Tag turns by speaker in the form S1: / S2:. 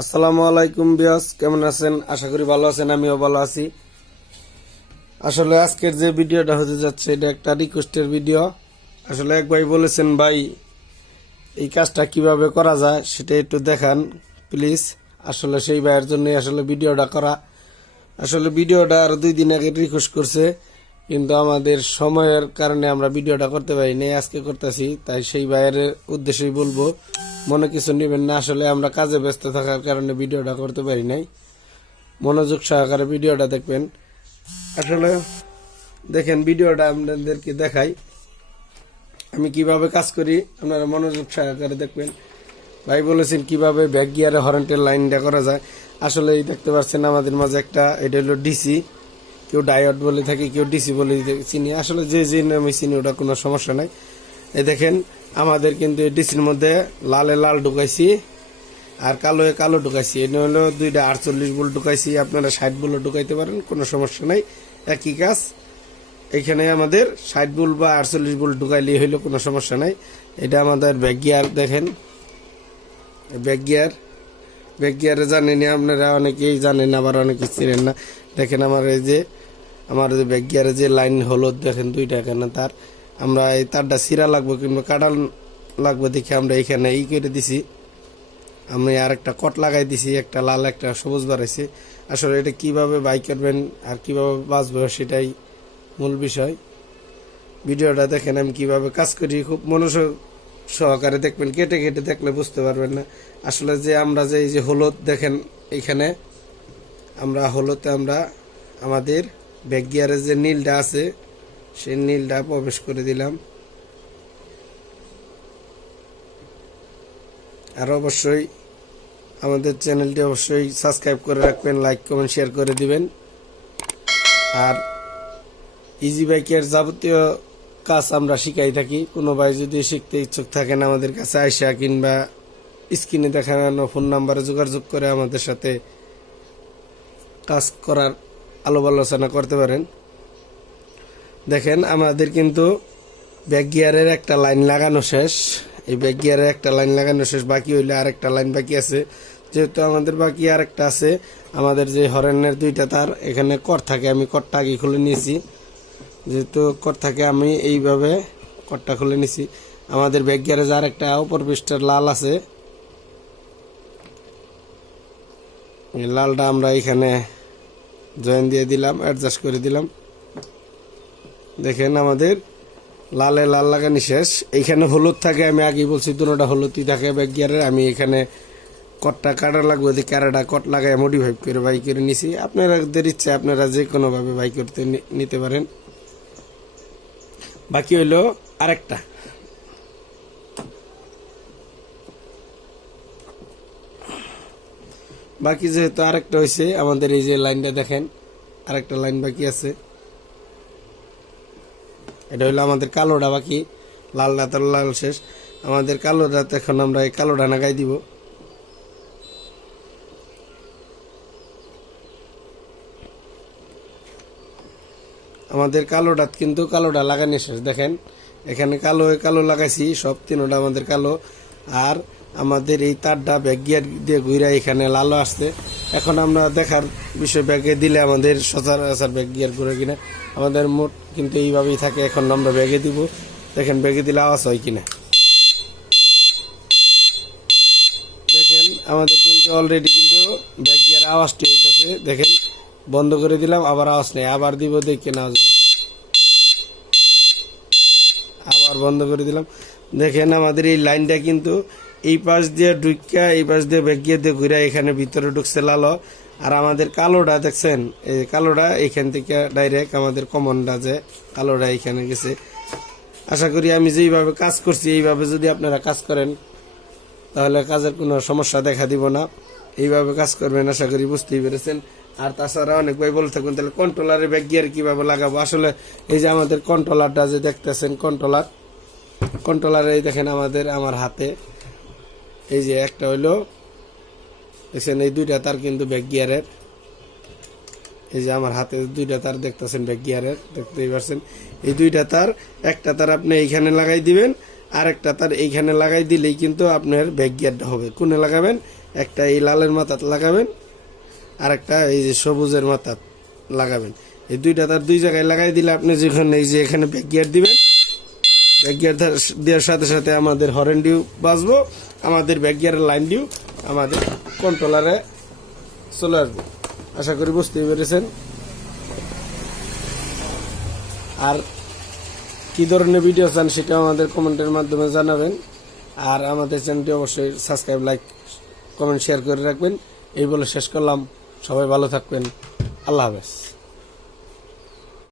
S1: আসসালামু আলাইকুম বিয়াস কেমন আছেন? আশা করি ভালো আছেন, আমিও ভালো আছি। আসলে আজকের যে ভিডিওটা হতে যাচ্ছে, এটা একটা রিকোয়েস্টের ভিডিও আসলে এক ভাই বলেছেন, ভাই, এই কাজটা কীভাবে করা যায় সেটা একটু দেখান প্লিজ আসলে সেই ভাইয়ের জন্য আসলে ভিডিওটা করা। আসলে ভিডিওটা আর দুই দিন আগে রিকোয়েস্ট করছে। কিন্তু আমাদের সময়ের কারণে আমরা ভিডিওটা করতে পারি পারিনি, আজকে করতেছি, তাই সেই ভাইয়ের উদ্দেশ্যেই বলব, মনে কিছু নেবেন না, আসলে আমরা কাজে ব্যস্ত থাকার কারণে ভিডিওটা করতে পারি নাই। মনোযোগ সহকারে ভিডিওটা দেখবেন। আসলে দেখেন, ভিডিওটা আপনাদেরকে দেখাই। আমি কীভাবে কাজ করি, আপনারা মনোযোগ সহকারে দেখবেন। ভাই বলেছেন, কীভাবে ব্যাক গিয়ারে হরেন্টের লাইনটা করা যায়। আসলে এই দেখতে পাচ্ছেন, আমাদের মাঝে একটা, এটা হলো ডিসি। কেউ ডায়ট বলে থাকে, কেউ ডিসি বলে চিনি। আসলে যে যে নামে চিনি, ওটা কোনো সমস্যা নাই। এই দেখেন, আমাদের কিন্তু ডিসির মধ্যে লালে লাল ঢুকাইছি আর কালোয়ে কালো ঢুকাইছি। এটা হলো দুইটা আটচল্লিশ বল ঢুকাইছি, আপনারা ষাট বলে ঢুকাইতে পারেন, কোনো সমস্যা নাই। একই কাজ, এখানে আমাদের ষাট বুল বা আটচল্লিশ বুল ঢুকাইলে হইল, কোনো সমস্যা নাই। এটা আমাদের ব্যাক গিয়ার, দেখেন। ব্যাক গিয়ার ব্যাক গিয়ারে জানেনি আপনারা, অনেকেই জানেন, আবার অনেকে চিনেন না। দেখেন আমার এই যে, আমার যে ব্যাক গিয়ারে যে লাইন হলো দেখেন দুইটা এখানে তার। আমরা এই তারটা সিরা লাগবো কিংবা কাটাল লাগবে দেখে আমরা এখানে ই করে দিছি। আমি আর একটা কট লাগাই দিছি, একটা লাল, একটা সবুজ বাড়াইছি আসলে এটা কীভাবে বাই করবেন আর কীভাবে বাঁচবে সেটাই মূল বিষয়। ভিডিওটা দেখেন আমি কীভাবে কাজ করি, খুব মনোযোগ সহকারে দেখবেন, কেটে কেটে দেখলে বুঝতে পারবেন না। আসলে যে আমরা যে এই যে হলুদ দেখেন এখানে আমরা হলুদে আমরা আমাদের ব্যাক গিয়ারের যে নীলটা আছে, সেই নীলটা প্রবেশ করে দিলাম। আর অবশ্যই আমাদের চ্যানেলটি অবশ্যই সাবস্ক্রাইব করে রাখবেন, লাইক, কমেন্ট, শেয়ার করে দিবেন। আর ইজি বাইকের যাবতীয় কাজ আমরা শিখাই থাকি। কোনো ভাই যদি শিখতে ইচ্ছুক থাকেন আমাদের কাছে আইসা কিংবা স্ক্রিনে দেখানো ফোন নাম্বারে যোগাযোগ করে আমাদের সাথে কাজ করার আলোপ আলোচনা করতে পারেন। দেখেন, আমাদের কিন্তু ব্যাক গিয়ারের একটা লাইন লাগানো শেষ। এই ব্যাক গিয়ারের একটা লাইন লাগানো শেষ। বাকি হইলে আরেকটা লাইন বাকি আছে। যেহেতু আমাদের বাকি আরেকটা আছে, আমাদের যে হরেনের দুইটা তার, এখানে কর থাকে। আমি করটা আগে খুলে নিয়েছি। যেহেতু কর থাকে, আমি এইভাবে করটা খুলে নিছি আমাদের ব্যাক গ্যারেজ আর একটা উপর পৃষ্ঠের লাল আছে এই লালটা আমরা এখানে জয়েন দিয়ে দিলাম অ্যাডজাস্ট করে দিলাম। দেখেন আমাদের লালে লাল লাগানি শেষ। এইখানে হলুদ থাকে, আমি আগে বলছি, দুটোটা হলুদই থাকে ব্যাক গিয়ারের আমি এখানে কটটা কাটা লাগবে যে ক্যারাটা কট লাগাই মডিফাই করে বাই করে নিছি। আপনাদের ইচ্ছে, আপনারা যে কোনোভাবে বাই করতে নিতে পারেন। বাকি হইল আরেকটা। বাকি যেহেতু আরেকটা হয়েছে আমাদের এই যে লাইনটা দেখেন, আরেকটা লাইন বাকি আছে। এটা হইল আমাদের কালোটা বাকি, লাল তো লাল শেষ। আমাদের কালোটা তো এখন আমরা এই কালোটা নাগাই দিব। আমাদের কালোটা কিন্তু কালোটা লাগানি শেষ, দেখেন। এখানে কালো কালো লাগাইছি, সব তিনোটা আমাদের কালো। আর আমাদের এই তারটা ব্যাগ গিয়ার দিয়ে ঘুরে এখানে লালো আসছে। এখন আমরা দেখার বিষয়, ব্যাগে দিলে আমাদের সচরাচর ব্যাগ গিয়ার ঘুরে কিনা। আমাদের মোট কিন্তু এইভাবেই থাকে, এখন আমরা ব্যাগে দিব। দেখেন, ব্যাগে দিলে আওয়াজ হয় কিনা। দেখেন, আমাদের কিন্তু অলরেডি কিন্তু ব্যাগ গিয়ার আওয়াজটি হইতেছে। দেখেন, বন্ধ করে দিলাম, আবার আওয়াজ নেই। আবার দিব দেখে না আবার বন্ধ করে দিলাম। দেখেন, আমাদের এই লাইনটা কিন্তু এই পাশ দিয়ে ঢুকা এই পাশ দিয়ে বেগিয়ে দিয়ে ঘুরে এখানে ভিতরে ঢুকছে লালো আর আমাদের কালোটা দেখছেন? এই কালোটা এখান থেকে ডাইরেক্ট আমাদের কমনটা যে কালোটা এখানে গেছে। আশা করি আমি যেইভাবে কাজ করছি, এইভাবে যদি আপনারা কাজ করেন, তাহলে কাজের কোনো সমস্যা দেখা দিব না। এইভাবে কাজ করবেন, আশা করি বুঝতেই পেরেছেন। আর তাছাড়া অনেক ভাই বলে থাকবেন তাহলে কন্ট্রোলারের ব্যাগ গিয়ার কীভাবে লাগাবো? আসলে এই যে আমাদের কন্ট্রোলারটা যে দেখতেছেন কন্ট্রোলার কন্ট্রোলার দেখেন আমাদের, আমার হাতে। এই যে একটা হইল, দেখছেন এই দুইটা তার কিন্তু ব্যাগ গিয়ারের এই যে আমার হাতে দুইটা তার দেখতেছেন ব্যাক গিয়ারের দেখতেই পারছেন। এই দুইটা তার, একটা তার আপনি এইখানে লাগাই দিবেন আর একটা তার এইখানে লাগাই দিলেই কিন্তু আপনার ব্যাক গিয়ারটা হবে। কোনে লাগাবেন? একটা এই লালের মাথাত লাগাবেন আর একটা এই যে সবুজের মাথাত লাগাবেন। এই দুইটা তার দুই জায়গায় লাগাই দিলে আপনি যেখানে এই যে এখানে ব্যাক গিয়ার দিবেন ব্যাক গিয়ার দেওয়ার সাথে সাথে আমাদের হরেন ডিউ বাজবো, আমাদের ব্যাক গিয়ারের লাইন ডিউ আমাদের কন্ট্রোলারে চলে আসব। আশা করি বুঝতে পেরেছেন। আর কি ধরনের ভিডিও চান সেটা আমাদের কমেন্টের মাধ্যমে জানাবেন। আর আমাদের চ্যানেলটি অবশ্যই সাবস্ক্রাইব লাইক কমেন্ট শেয়ার করে রাখবেন। এই বলে শেষ করলাম। সবাই ভালো থাকবেন। আল্লাহ হাফেজ।